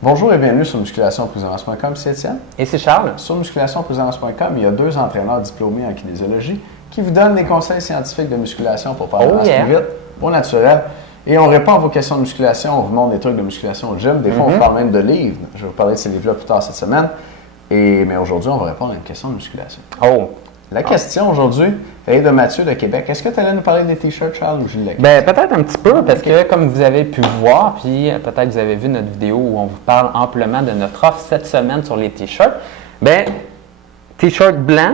Bonjour et bienvenue sur musculationprisonance.com, c'est Étienne. Et c'est Charles. Sur musculationprisonance.com, il y a 2 entraîneurs diplômés en kinésiologie qui vous donnent des conseils scientifiques de musculation pour prendre plus vite, au naturel. Et on répond à vos questions de musculation, on vous montre des trucs de musculation au gym. Des fois, on vous parle même de livres. Je vais vous parler de ces livres-là plus tard cette semaine. Mais aujourd'hui, on va répondre à une question de musculation. La question aujourd'hui est de Mathieu de Québec. Est-ce que tu allais nous parler des t-shirts, Charles, ou Jules? Peut-être un petit peu, parce que comme vous avez pu voir, puis peut-être vous avez vu notre vidéo où on vous parle amplement de notre offre cette semaine sur les t-shirts. T-shirt blanc,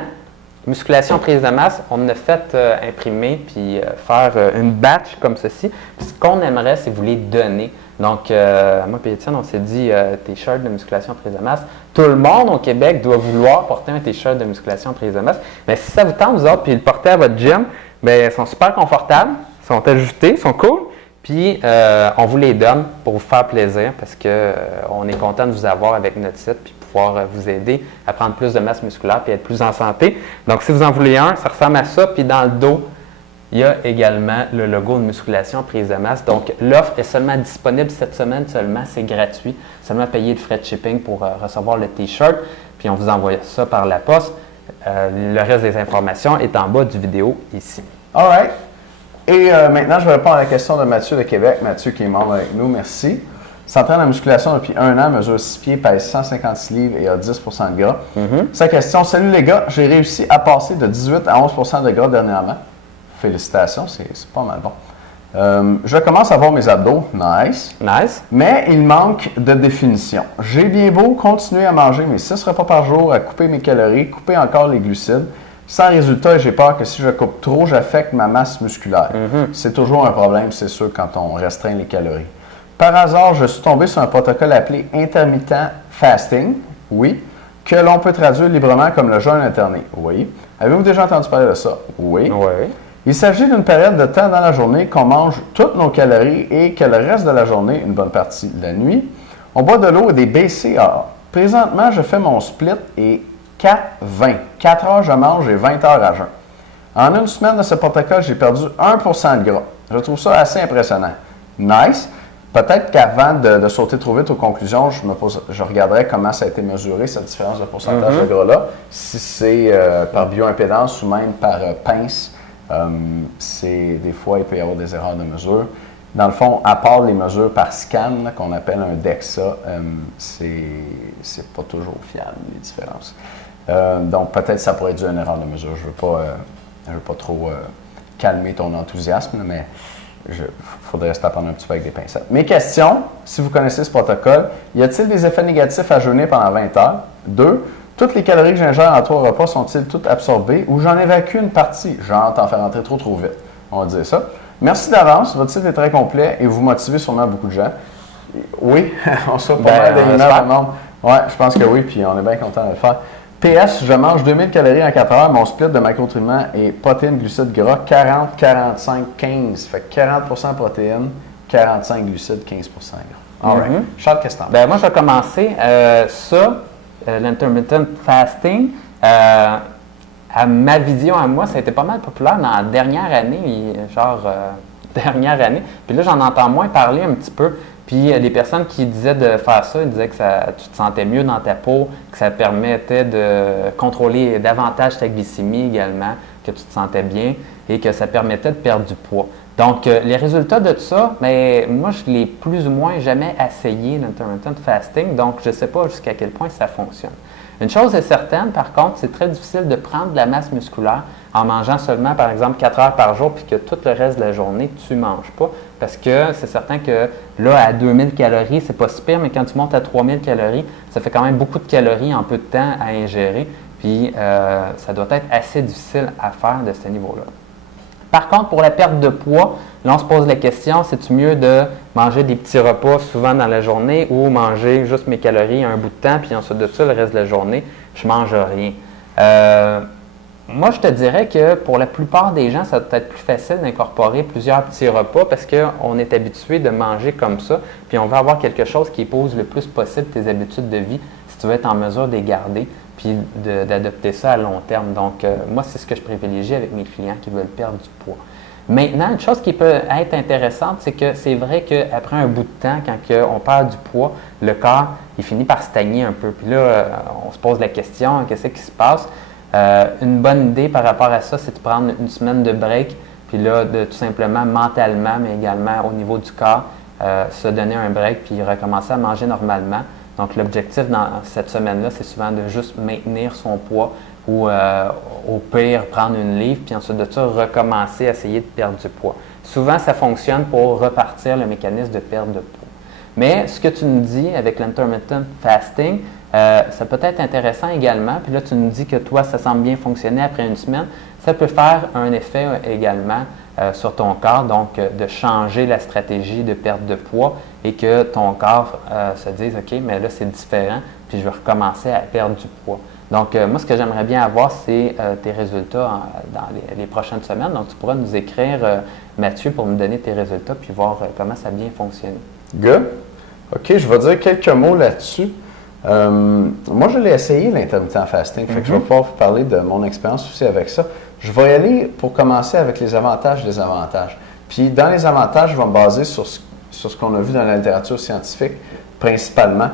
musculation prise de masse, on a fait imprimer puis faire une batch comme ceci. Puis ce qu'on aimerait, c'est vous les donner. Donc, moi et Étienne, on s'est dit t-shirt de musculation prise de masse. Tout le monde au Québec doit vouloir porter un t-shirt de musculation prise de masse. Mais si ça vous tente, vous autres, puis le porter à votre gym, ils sont super confortables, sont ajustés, sont cool. Puis, on vous les donne pour vous faire plaisir parce qu'on est content de vous avoir avec notre site puis pouvoir vous aider à prendre plus de masse musculaire puis être plus en santé. Donc, si vous en voulez un, ça ressemble à ça. Puis, dans le dos, il y a également le logo de musculation prise de masse. Donc, l'offre est seulement disponible cette semaine seulement. C'est gratuit. Seulement payer le frais de shipping pour recevoir le T-shirt. Puis, on vous envoie ça par la poste. Le reste des informations est en bas du vidéo ici. All right. Et maintenant, je vais répondre à la question de Mathieu de Québec. Mathieu qui est membre avec nous, merci. S'entraîne en musculation depuis 1 an, mesure 6 pieds, pèse 156 livres et a 10 de gras. Sa question, salut les gars, j'ai réussi à passer de 18 à 11 de gras dernièrement. Félicitations, c'est pas mal bon. Je commence à voir mes abdos, nice. Mais il manque de définition. J'ai bien beau continuer à manger mes 6 repas par jour, à couper mes calories, couper encore les glucides. Sans résultat, j'ai peur que si je coupe trop, j'affecte ma masse musculaire. C'est toujours un problème, c'est sûr, quand on restreint les calories. Par hasard, je suis tombé sur un protocole appelé intermittent fasting, oui, que l'on peut traduire librement comme le jeûne alterné, oui. Avez-vous déjà entendu parler de ça? Oui. Il s'agit d'une période de temps dans la journée qu'on mange toutes nos calories et que le reste de la journée, une bonne partie de la nuit, on boit de l'eau et des BCAA. Présentement, je fais mon split et 4-20. 4 heures, je mange et 20 heures à jeun. En une semaine de ce protocole, j'ai perdu 1% de gras. Je trouve ça assez impressionnant. Nice. Peut-être qu'avant de sauter trop vite aux conclusions, je regarderai comment ça a été mesuré, cette différence de pourcentage de gras-là. Si c'est par bioimpédance ou même par pince, des fois, il peut y avoir des erreurs de mesure. Dans le fond, à part les mesures par scan, qu'on appelle un DEXA, c'est pas toujours fiable, les différences. Donc, peut-être que ça pourrait être dû à une erreur de mesure. Je veux pas trop calmer ton enthousiasme, mais il faudrait se prendre un petit peu avec des pincettes. Mes questions, si vous connaissez ce protocole, y a-t-il des effets négatifs à jeûner pendant 20 heures? 2. Toutes les calories que j'ingère en 3 repas sont-ils toutes absorbées ou j'en évacue une partie? Genre, t'en fais rentrer trop vite. On va dire ça. Merci d'avance. Votre site est très complet et vous motivez sûrement beaucoup de gens. Oui, on se fait pas mal d'emails dans le monde. Oui, je pense que oui, puis on est bien content de le faire. PS, je mange 2000 calories en 4 heures. Mon split de macronutriments est protéines, glucides, gras, 40, 45, 15. Fait que 40% protéines, 45 glucides, 15% gras. All right. Charles, qu'est-ce que t'en penses? Moi, je vais commencer l'intermittent fasting. À ma vision, à moi, ça a été pas mal populaire dans la dernière année, dernière année. Puis là, j'en entends moins parler un petit peu. Puis les personnes qui disaient de faire ça, ils disaient que tu te sentais mieux dans ta peau, que ça permettait de contrôler davantage ta glycémie également, que tu te sentais bien et que ça permettait de perdre du poids. Donc, les résultats de tout ça, moi, je l'ai plus ou moins jamais essayé, l'intermittent fasting, donc je ne sais pas jusqu'à quel point ça fonctionne. Une chose est certaine, par contre, c'est très difficile de prendre de la masse musculaire en mangeant seulement, par exemple, 4 heures par jour, puis que tout le reste de la journée, tu ne manges pas. Parce que c'est certain que là, à 2000 calories, c'est pas si pire, mais quand tu montes à 3000 calories, ça fait quand même beaucoup de calories en peu de temps à ingérer. Puis, ça doit être assez difficile à faire de ce niveau-là. Par contre, pour la perte de poids, là, on se pose la question, c'est-tu mieux de manger des petits repas souvent dans la journée ou manger juste mes calories un bout de temps, puis ensuite de ça, le reste de la journée, je ne mange rien? Moi, je te dirais que pour la plupart des gens, ça doit être plus facile d'incorporer plusieurs petits repas parce qu'on est habitué de manger comme ça, puis on veut avoir quelque chose qui épouse le plus possible tes habitudes de vie si tu veux être en mesure de les garder, puis d'adopter ça à long terme. Donc, moi, c'est ce que je privilégie avec mes clients qui veulent perdre du poids. Maintenant, une chose qui peut être intéressante, c'est que c'est vrai qu'après un bout de temps, quand on perd du poids, le corps, il finit par stagner un peu. Puis là, on se pose la question, qu'est-ce qui se passe? Une bonne idée par rapport à ça, c'est de prendre une semaine de break, puis là, de tout simplement mentalement, mais également au niveau du corps, se donner un break, puis recommencer à manger normalement. Donc, l'objectif dans cette semaine-là, c'est souvent de juste maintenir son poids ou au pire, prendre une livre, puis ensuite de ça, recommencer à essayer de perdre du poids. Souvent, ça fonctionne pour repartir le mécanisme de perte de poids. Mais ce que tu nous dis avec l'intermittent fasting, ça peut être intéressant également. Puis là, tu nous dis que toi, ça semble bien fonctionner après une semaine. Ça peut faire un effet également sur ton corps, donc de changer la stratégie de perte de poids et que ton corps se dise « OK, mais là, c'est différent, puis je vais recommencer à perdre du poids ». Donc, moi, ce que j'aimerais bien avoir, c'est tes résultats dans les prochaines semaines. Donc, tu pourras nous écrire, Mathieu, pour me donner tes résultats puis voir comment ça a bien fonctionné. Good. OK, je vais dire quelques mots là-dessus. Moi, je l'ai essayé, l'intermittent fasting. Fait que je vais pouvoir vous parler de mon expérience aussi avec ça. Je vais y aller pour commencer avec les avantages et les désavantages. Puis, dans les avantages, je vais me baser sur ce qu'on a vu dans la littérature scientifique, principalement.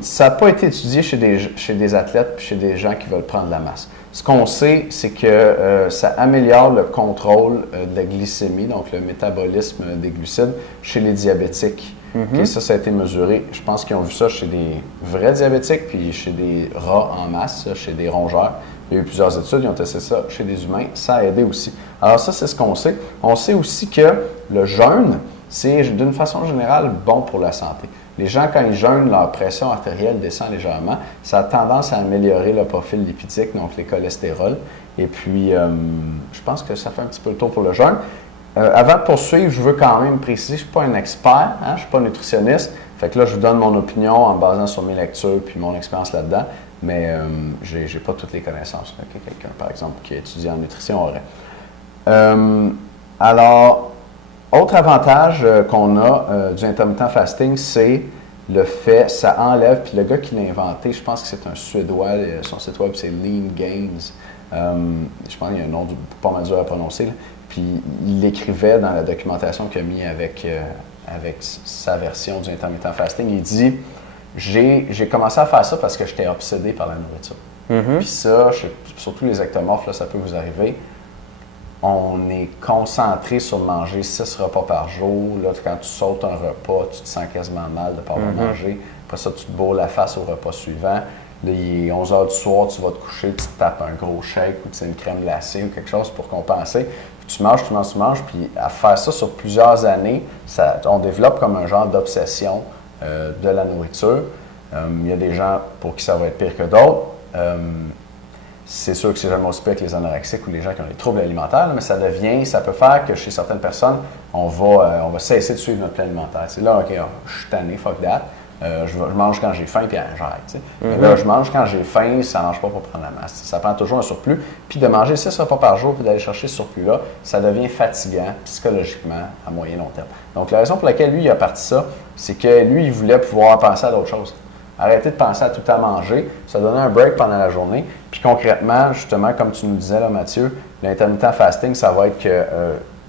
Ça n'a pas été étudié chez des athlètes puis chez des gens qui veulent prendre de la masse. Ce qu'on sait, c'est que ça améliore le contrôle de la glycémie, donc le métabolisme des glucides, chez les diabétiques. Okay, ça a été mesuré. Je pense qu'ils ont vu ça chez des vrais diabétiques, puis chez des rats en masse, chez des rongeurs. Il y a eu plusieurs études, ils ont testé ça chez des humains. Ça a aidé aussi. Alors ça, c'est ce qu'on sait. On sait aussi que le jeûne, c'est d'une façon générale bon pour la santé. Les gens, quand ils jeûnent, leur pression artérielle descend légèrement. Ça a tendance à améliorer le profil lipidique, donc les cholestérols. Et puis, je pense que ça fait un petit peu le tour pour le jeûne. Avant de poursuivre, je veux quand même préciser, je ne suis pas un expert, je ne suis pas nutritionniste. Fait que là, je vous donne mon opinion en me basant sur mes lectures puis mon expérience là-dedans. Mais je n'ai pas toutes les connaissances que quelqu'un, par exemple, qui a étudié en nutrition aurait. Alors, autre avantage qu'on a du intermittent fasting, c'est le fait, ça enlève, puis le gars qui l'a inventé, je pense que c'est un Suédois, son site web c'est Lean Gains. Je pense qu'il y a un nom pas mal dur à prononcer, là. Puis il l'écrivait dans la documentation qu'il a mis avec sa version du intermittent fasting. Il dit j'ai commencé à faire ça parce que j'étais obsédé par la nourriture. Puis ça, surtout les ectomorphes, là, ça peut vous arriver. On est concentré sur manger 6 repas par jour. Là, quand tu sautes un repas, tu te sens quasiment mal de ne pas avoir mangé. Après ça, tu te bourres la face au repas suivant. Là, il est 11 h du soir, tu vas te coucher, tu te tapes un gros shake ou une crème glacée ou quelque chose pour compenser. Puis tu manges. Puis à faire ça sur plusieurs années, on développe comme un genre d'obsession de la nourriture. Il y a des gens pour qui ça va être pire que d'autres. C'est sûr que c'est jamais aussi pire que les anorexiques ou les gens qui ont des troubles alimentaires, mais ça peut faire que chez certaines personnes, on va cesser de suivre notre plan alimentaire. C'est là, OK, je suis tanné, fuck that. Je mange quand j'ai faim, puis j'arrête. Mais là, je mange quand j'ai faim, ça ne mange pas pour prendre la masse. Ça prend toujours un surplus. Puis de manger 6 repas par jour, puis d'aller chercher ce surplus-là, ça devient fatigant psychologiquement à moyen long terme. Donc, la raison pour laquelle lui, il a parti ça, c'est que lui, il voulait pouvoir penser à d'autres choses. Arrêter de penser à tout à manger, se donner un break pendant la journée. Puis concrètement, justement, comme tu nous disais là, Mathieu, l'intermittent fasting, ça va être que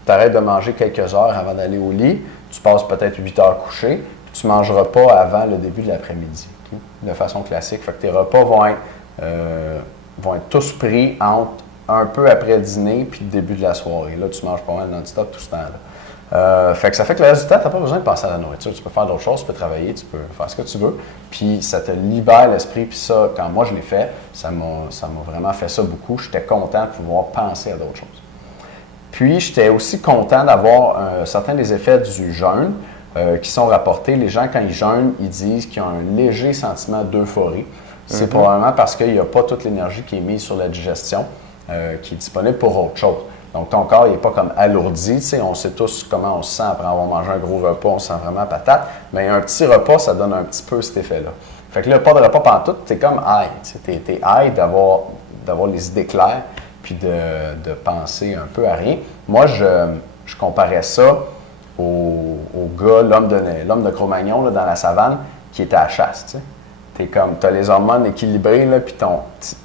tu arrêtes de manger quelques heures avant d'aller au lit, tu passes peut-être 8 heures couché, puis tu ne mangeras pas avant le début de l'après-midi, okay? De façon classique. Fait que tes repas vont être tous pris entre un peu après le dîner puis le début de la soirée. Là, tu manges pas mal non-stop tout ce temps-là. Fait que ça fait que le reste du temps, tu n'as pas besoin de penser à la nourriture. Tu peux faire d'autres choses, tu peux travailler, tu peux faire ce que tu veux. Puis ça te libère l'esprit. Puis ça, quand moi je l'ai fait, ça m'a vraiment fait ça beaucoup. J'étais content de pouvoir penser à d'autres choses. Puis j'étais aussi content d'avoir certains des effets du jeûne qui sont rapportés. Les gens, quand ils jeûnent, ils disent qu'ils ont un léger sentiment d'euphorie. C'est probablement parce qu'il n'y a pas toute l'énergie qui est mise sur la digestion qui est disponible pour autre chose. Donc, ton corps n'est pas comme alourdi. Tu sais, on sait tous comment on se sent après avoir mangé un gros repas. On se sent vraiment patate. Mais un petit repas, ça donne un petit peu cet effet-là. Fait que là, pas de repas pantoute, t'es comme high. T'es high d'avoir les idées claires puis de penser un peu à rien. Moi, je comparais ça au gars, l'homme de Cro-Magnon là, dans la savane, qui était à la chasse. Tu sais. t'as les hormones équilibrées, là, puis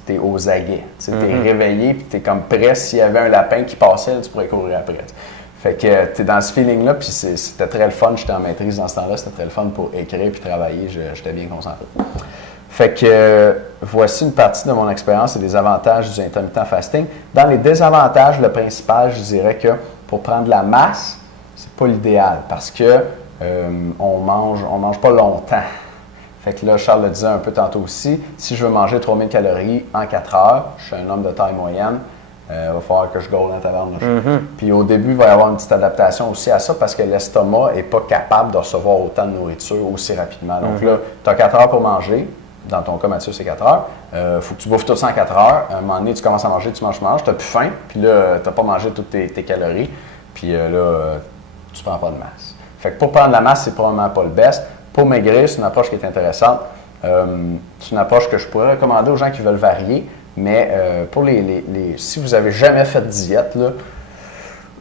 t'es aux aguets. Tu es réveillé, puis t'es comme prêt. S'il y avait un lapin qui passait, là, tu pourrais courir après. T'sais. Fait que t'es dans ce feeling-là, puis c'était très le fun. J'étais en maîtrise dans ce temps-là, c'était très le fun pour écrire puis travailler. J'étais bien concentré. Fait que voici une partie de mon expérience et des avantages du intermittent fasting. Dans les désavantages, le principal, je dirais que pour prendre de la masse, c'est pas l'idéal parce que on mange pas longtemps. Fait que là, Charles le disait un peu tantôt aussi, si je veux manger 3000 calories en 4 heures, je suis un homme de taille moyenne, il va falloir que je gaule en taverne. Puis au début, il va y avoir une petite adaptation aussi à ça parce que l'estomac n'est pas capable de recevoir autant de nourriture aussi rapidement. Donc là, tu as 4 heures pour manger. Dans ton cas, Mathieu, c'est 4 heures. Il faut que tu bouffes tout ça en 4 heures. À un moment donné, tu commences à manger, tu manges, tu n'as plus faim. Puis là, tu n'as pas mangé toutes tes calories. Puis là, tu ne prends pas de masse. Fait que pour prendre de la masse, c'est probablement pas le best. Pour maigrir, c'est une approche qui est intéressante. C'est une approche que je pourrais recommander aux gens qui veulent varier. Mais pour si vous n'avez jamais fait de diète, là,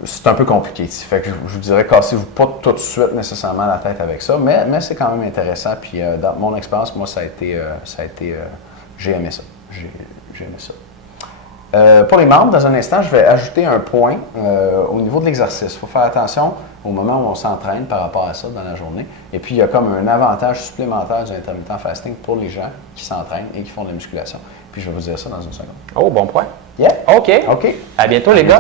c'est un peu compliqué. Fait que je vous dirais, cassez-vous pas tout de suite nécessairement la tête avec ça, mais c'est quand même intéressant. Puis dans mon expérience, moi, ça a été j'ai aimé ça. J'ai aimé ça. Pour les membres, dans un instant, je vais ajouter un point au niveau de l'exercice. Il faut faire attention au moment où on s'entraîne par rapport à ça dans la journée. Et puis, il y a comme un avantage supplémentaire du intermittent fasting pour les gens qui s'entraînent et qui font de la musculation. Puis, je vais vous dire ça dans une seconde. Oh, bon point. Yeah. OK. À bientôt, les gars.